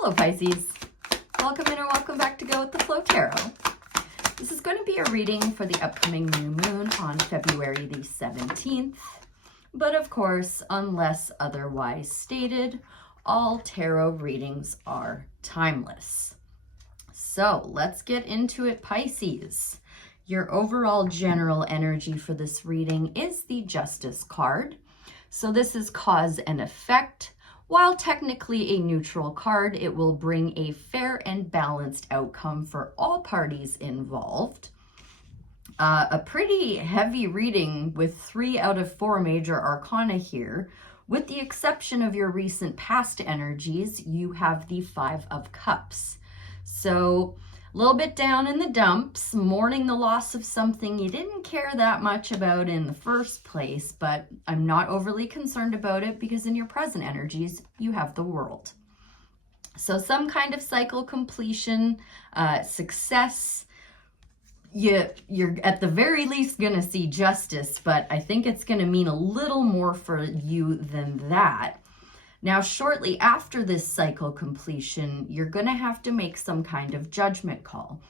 Hello Pisces, welcome in or welcome back to Go with the Flow Tarot. This is going to be a reading for the upcoming new moon on February the 17th, but of course, unless otherwise stated, all tarot readings are timeless. So let's get into it, Pisces. Your overall general energy for this reading is the Justice card. So this is cause and effect. While technically a neutral card, it will bring a fair and balanced outcome for all parties involved. A pretty heavy reading with 3 out of 4 major arcana here. With the exception of your recent past energies, you have the 5 of Cups. So a little bit down in the dumps, mourning the loss of something you didn't care that much about in the first place, but I'm not overly concerned about it because in your present energies, you have the World. So some kind of cycle completion, success. You're at the very least going to see justice, but I think it's going to mean a little more for you than that. Now, shortly after this cycle completion, you're going to have to make some kind of judgment call.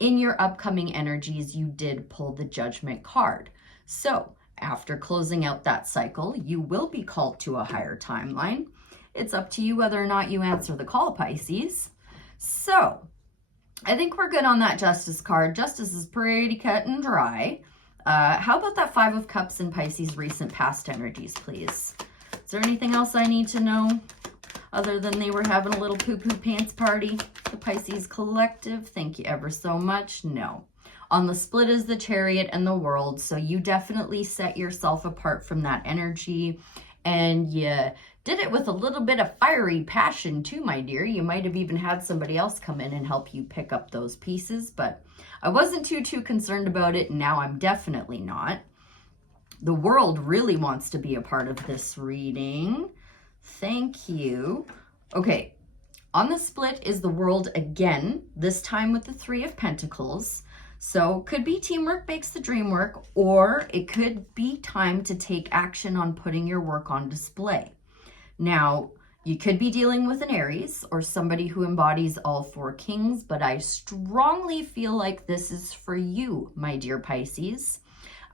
In your upcoming energies, you did pull the Judgment card. So, after closing out that cycle, you will be called to a higher timeline. It's up to you whether or not you answer the call, Pisces. So, I think we're good on that Justice card. Justice is pretty cut and dry. How about that 5 of Cups in Pisces' recent past energies, please? Is there anything else I need to know other than they were having a little poo-poo pants party? The Pisces Collective, thank you ever so much. No. On the split is the Chariot and the World, so you definitely set yourself apart from that energy, and you did it with a little bit of fiery passion too, my dear. You might have even had somebody else come in and help you pick up those pieces, but I wasn't too concerned about it, and now I'm definitely not. The World really wants to be a part of this reading. Thank you. Okay, on the split is the World again, this time with the 3 of Pentacles. So could be teamwork makes the dream work, or it could be time to take action on putting your work on display. Now, you could be dealing with an Aries or somebody who embodies all 4 kings, but I strongly feel like this is for you, my dear Pisces.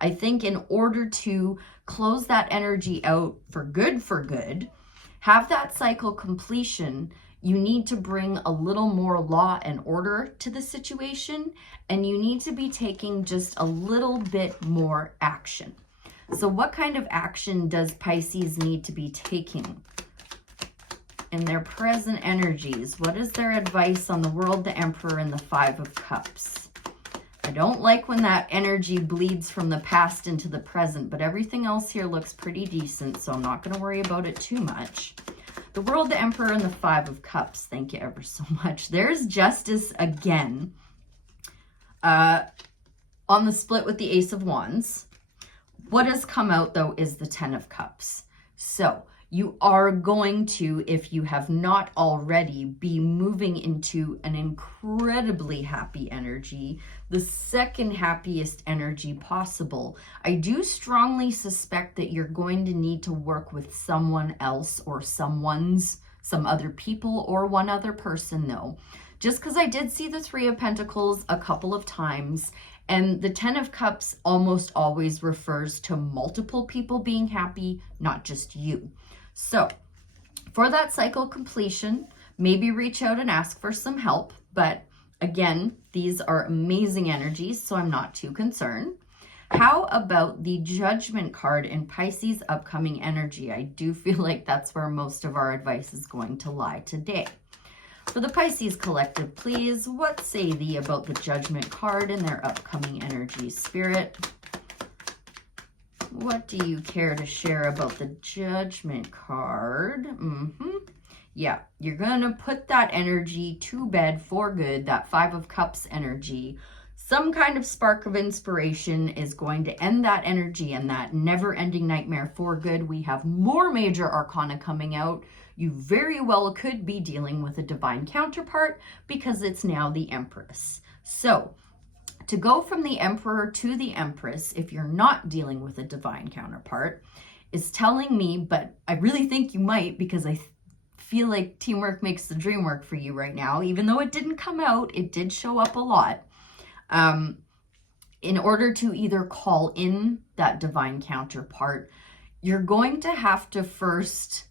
I think in order to close that energy out for good, have that cycle completion, you need to bring a little more law and order to the situation, and you need to be taking just a little bit more action. So what kind of action does Pisces need to be taking in their present energies? What is their advice on the World, the Emperor, and the 5 of Cups? I don't like when that energy bleeds from the past into the present, but everything else here looks pretty decent, so I'm not going to worry about it too much. The World, the Emperor, and the 5 of Cups. Thank you ever so much. There's justice again. On the split with the Ace of Wands. What has come out, though, is the 10 of Cups. So you are going to, if you have not already, be moving into an incredibly happy energy, the second happiest energy possible. I do strongly suspect that you're going to need to work with someone else or some other people or one other person, though. Just because I did see the 3 of Pentacles a couple of times, and the 10 of Cups almost always refers to multiple people being happy, not just you. So for that cycle completion, maybe reach out and ask for some help. But again, these are amazing energies, so I'm not too concerned. How about the Judgment card in Pisces' upcoming energy? I do feel like that's where most of our advice is going to lie today. For the Pisces Collective, please, what say thee about the Judgment card in their upcoming energy, Spirit? What do you care to share about the Judgment card? Yeah, you're going to put that energy to bed for good, that 5 of Cups energy. Some kind of spark of inspiration is going to end that energy and that never-ending nightmare for good. We have more major arcana coming out. You very well could be dealing with a divine counterpart because it's now the Empress. So, to go from the Emperor to the Empress, if you're not dealing with a divine counterpart, is telling me, but I really think you might because I feel like teamwork makes the dream work for you right now, even though it didn't come out, it did show up a lot. In order to either call in that divine counterpart, you're going to have to first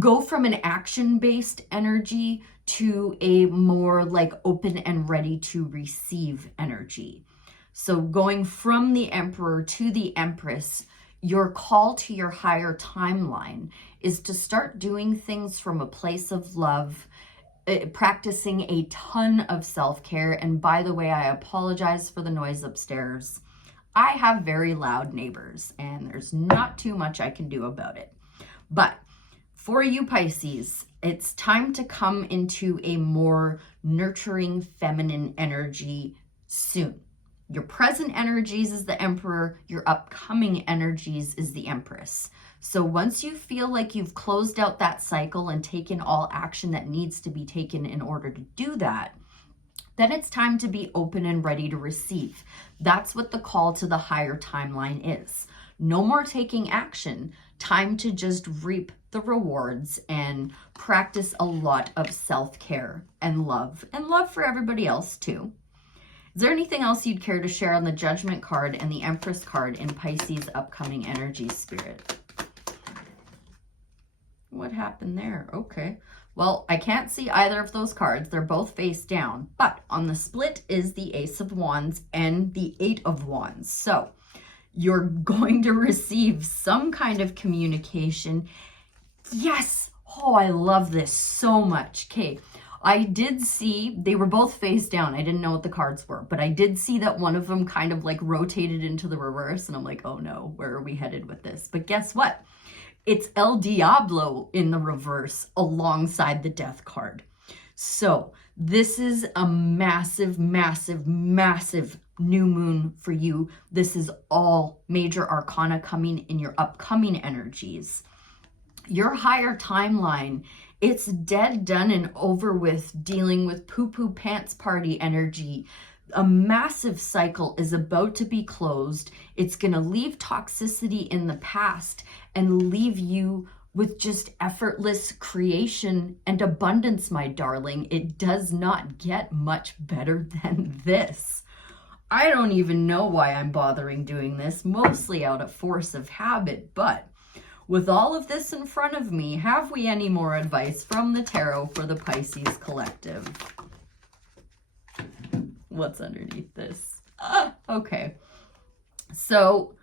go from an action-based energy to a more like open and ready to receive energy. So going from the Emperor to the Empress, your call to your higher timeline is to start doing things from a place of love, practicing a ton of self-care. And by the way, I apologize for the noise upstairs. I have very loud neighbors and there's not too much I can do about it. But for you Pisces, it's time to come into a more nurturing feminine energy soon. Your present energies is the Emperor, your upcoming energies is the Empress. So once you feel like you've closed out that cycle and taken all action that needs to be taken in order to do that, then it's time to be open and ready to receive. That's what the call to the higher timeline is. No more taking action, time to just reap the rewards and practice a lot of self-care and love for everybody else too. Is there anything else you'd care to share on the Judgment card and the Empress card in Pisces' upcoming energy, Spirit? What happened there? Okay. Well, I can't see either of those cards. They're both face down. But on the split is the Ace of Wands and the Eight of Wands. So you're going to receive some kind of communication. Yes! Oh, I love this so much. Okay. I did see, they were both face down. I didn't know what the cards were, but I did see that one of them kind of like rotated into the reverse. And I'm like, oh no, where are we headed with this? But guess what? It's El Diablo in the reverse alongside the Death card. So this is a massive, massive, massive new moon for you. This is all major arcana coming in your upcoming energies. Your higher timeline, it's dead, done, and over with dealing with poo-poo pants party energy. A massive cycle is about to be closed. It's going to leave toxicity in the past and leave you with just effortless creation and abundance, my darling. It does not get much better than this. I don't even know why I'm bothering doing this, mostly out of force of habit, but with all of this in front of me, have we any more advice from the tarot for the Pisces collective? What's underneath this? Okay. So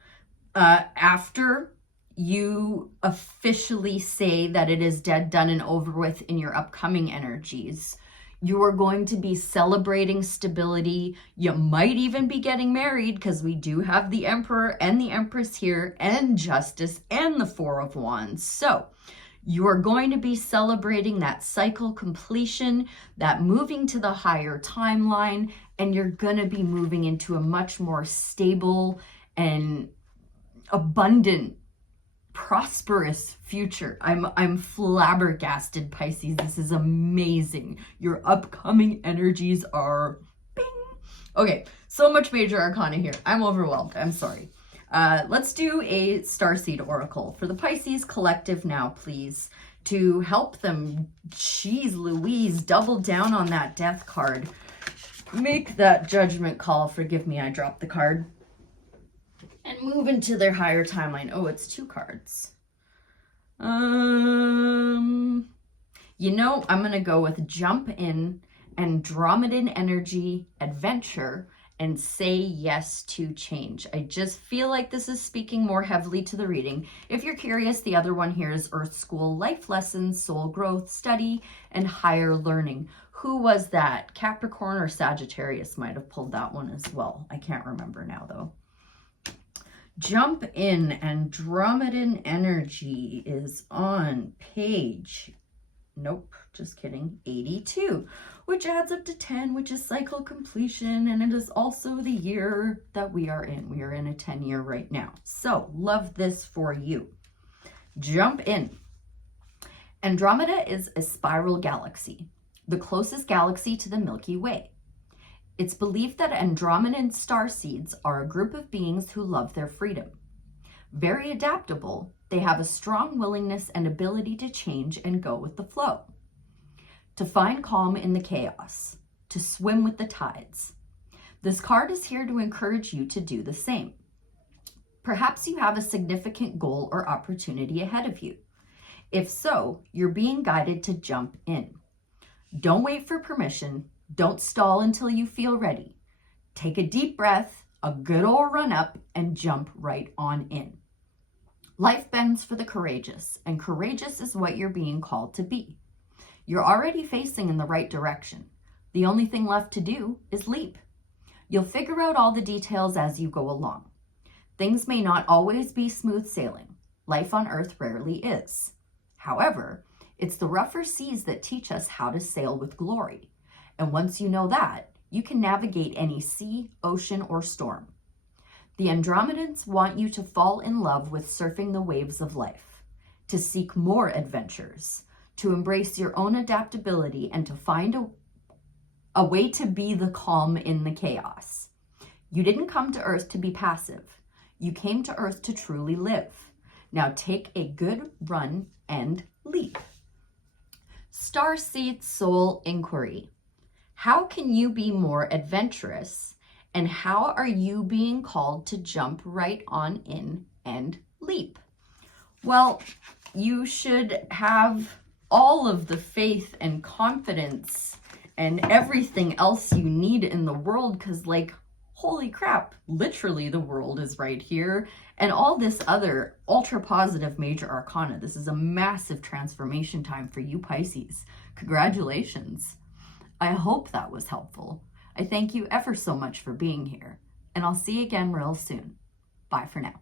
after you officially say that it is dead, done, and over with in your upcoming energies, you are going to be celebrating stability. You might even be getting married because we do have the Emperor and the Empress here and Justice and the Four of Wands. So you are going to be celebrating that cycle completion, that moving to the higher timeline, and you're going to be moving into a much more stable and abundant, prosperous future. I'm flabbergasted, Pisces. This is amazing. Your upcoming energies are bing. Okay, so much major arcana here. I'm overwhelmed. I'm sorry. Let's do a starseed oracle for the Pisces collective now, please, to help them, geez Louise, double down on that Death card. Make that judgment call. Forgive me, I dropped the card. And move into their higher timeline. Oh, it's 2 cards. You know, I'm going to go with jump in, Andromedan energy, adventure, and say yes to change. I just feel like this is speaking more heavily to the reading. If you're curious, the other one here is Earth School, life lessons, soul growth, study, and higher learning. Who was that? Capricorn or Sagittarius might have pulled that one as well. I can't remember now though. Jump in, Andromedan energy is on page, nope, just kidding, 82, which adds up to 10, which is cycle completion, and it is also the year that we are in. We are in a 10-year right now. So, love this for you. Jump in. Andromeda is a spiral galaxy, the closest galaxy to the Milky Way. It's believed that Andromedan starseeds are a group of beings who love their freedom. Very adaptable, They have a strong willingness and ability to change and go with the flow, to find calm in the chaos, to swim with the tides. This card is here to encourage you to do the same. Perhaps you have a significant goal or opportunity ahead of you. If so, you're being guided to jump in. Don't wait for permission. Don't stall until you feel ready. Take a deep breath, a good old run up, and jump right on in. Life bends for the courageous, and courageous is what you're being called to be. You're already facing in the right direction. The only thing left to do is leap. You'll figure out all the details as you go along. Things may not always be smooth sailing. Life on Earth rarely is. However, it's the rougher seas that teach us how to sail with glory. And once you know that, you can navigate any sea, ocean, or storm. The Andromedans want you to fall in love with surfing the waves of life, to seek more adventures, to embrace your own adaptability, and to find a way to be the calm in the chaos. You didn't come to Earth to be passive. You came to Earth to truly live. Now take a good run and leap. Starseed Soul Inquiry. How can you be more adventurous, and how are you being called to jump right on in and leap? Well, you should have all of the faith and confidence and everything else you need in the world, because like, holy crap, literally the world is right here. And all this other ultra positive major arcana. This is a massive transformation time for you, Pisces. Congratulations. I hope that was helpful. I thank you ever so much for being here, and I'll see you again real soon. Bye for now.